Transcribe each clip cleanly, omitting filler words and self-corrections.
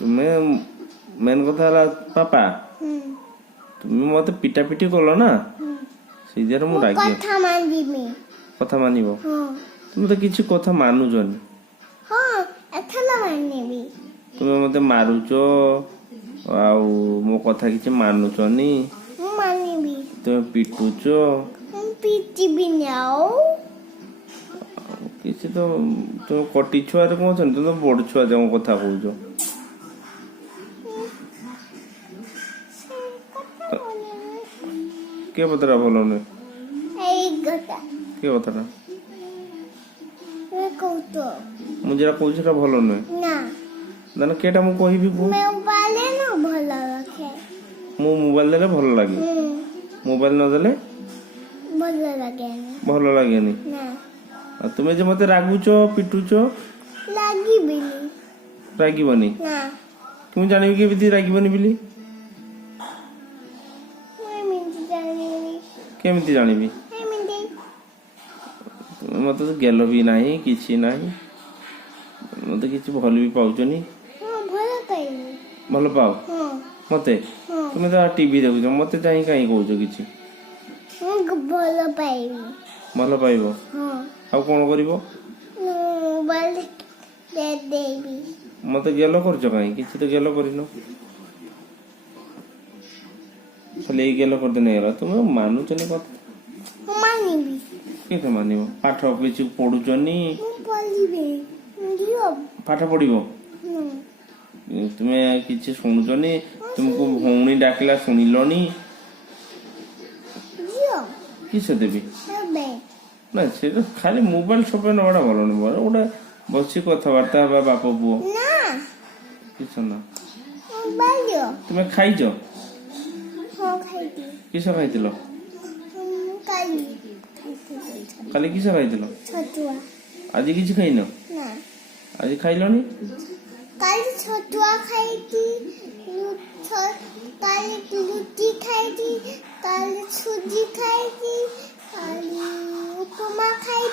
तुम्हें मेन कथा है पापा तुम्हें मत पिटा पिटी कल ना से मु रागी कथा मानिबो तुम तो किसी कथा मानुजनी तुम्हें मत मारुच मो कथा किसी मानुचनी तुम्हें पिटुच किसी तो तुम कटी छुआ कौन तुम तो बड़ छुआ जो कथा कह के बतरा भल नुहे के कथा मुझे कह भल नुहे केटा मु कहबी मो मोबाइल देले भल लगे मोबाइल न देले भल लगे तुम्हें जो मत रागुच पिटुच रागबनी तुम जान के रागबनी बोली केमिति जानिबी मत तो गेल भी नहीं किसी नहीं मत किसी भल भी पाउचनी भल पाओ मते तुम्हें तो टीवी देखुच मत चाहे कहीं कौच किसी भल पाइब आ कौन कर मत गेल कर कहीं किसी तो गेल कर खाली गेल कर देने तुम मानुच कत मानिब पाठ किसी पढ़ुचनी पाठ पढ़ तुम्हें किसी शुणुचनी तुमको भौणी डाकिला शुणिलनी किस देवी ना से तो खाली मोबाइल सब नड़ा भल नुह गोटे बस कथबार्ता बाप पुओ किस ना तुम्हें खाइच किस खाई काली किस खाई आज किसी खाइन आज खाइलनी छतुआ खाई लुटी खाई सुजी खाई उपमा खाई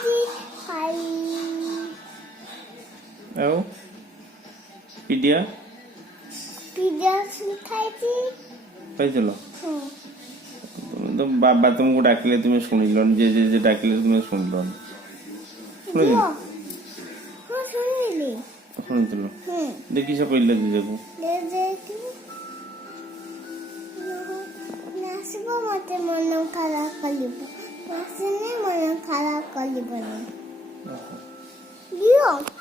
पिडिया खाई तो बाबा तुमको डाकिले तुम्हें शुणिलन जे डाकिले तुम्हें शुणिलन शुणिल देखी से कहले जीजू मते मन खराब कर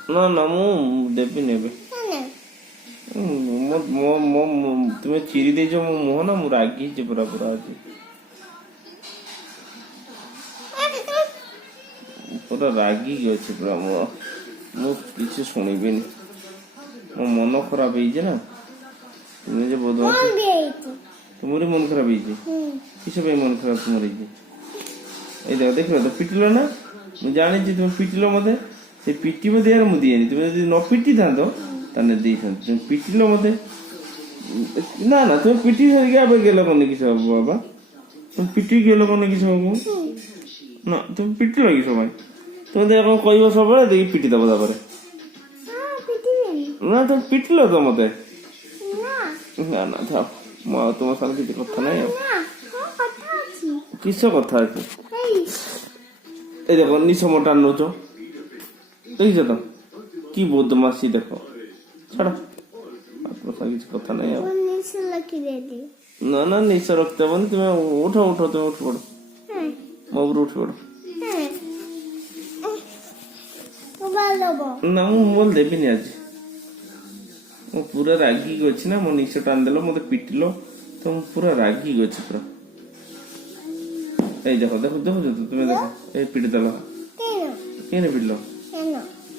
ना ना मु देबी नेबे तुम्हें चिरी दे जो मो मुह ना मु रागी जे पूरा पूरा आज पूरा रागी अच्छे पूरा मु किसी शुणबी मो मन खराब है ना तुम्हें जो बोध तुम्हारी मन खराब है किस मन खराब तुम्हारे देख तो पिटिल ना मुझे जानी तुम पिटिल मत से पिटी मत मुझे तुम्हें न पिटी था तुम पिटिल मत ना ना तुम पिटी सारे गेल कौन किस बाबा तुम पिटी गेल कौन किस ना तुम पिटिल कि सब तुम कह सब देखिए पिटी दब तापर ना तुम पिटिल तो मत ना ना था तुम साथ किसी कथा ना किस कथा अच्छे देख निश मोटा नौच देखिए तो कि बदमाशी देख छाड़ किसी कथा ना ना ना निश रखते बन तुम्हें उठ उठ तुम्हें उठ पड़ो मो उठ पड़ो ना मोल देवी आज मो पूरा रागी गछि ना मो निश टान देलो मते पिटिलो तो मो पूरा रागी गछि पूरा ए देखो देखो देखो तुम्हें देखो ए पिट देलो केने पिटलो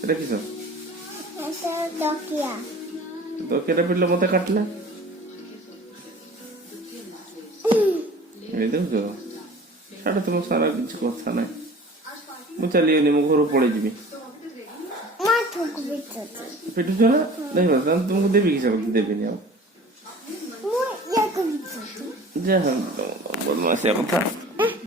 एटा किस तो केटा पिटलो मते काटला ए देखो छाड़ तुम सारा किसी कथा ना मु चलिए मो घर पड़े जी पिटुच ना देखो तुमको देवी किस देवी बदमाशिया कथा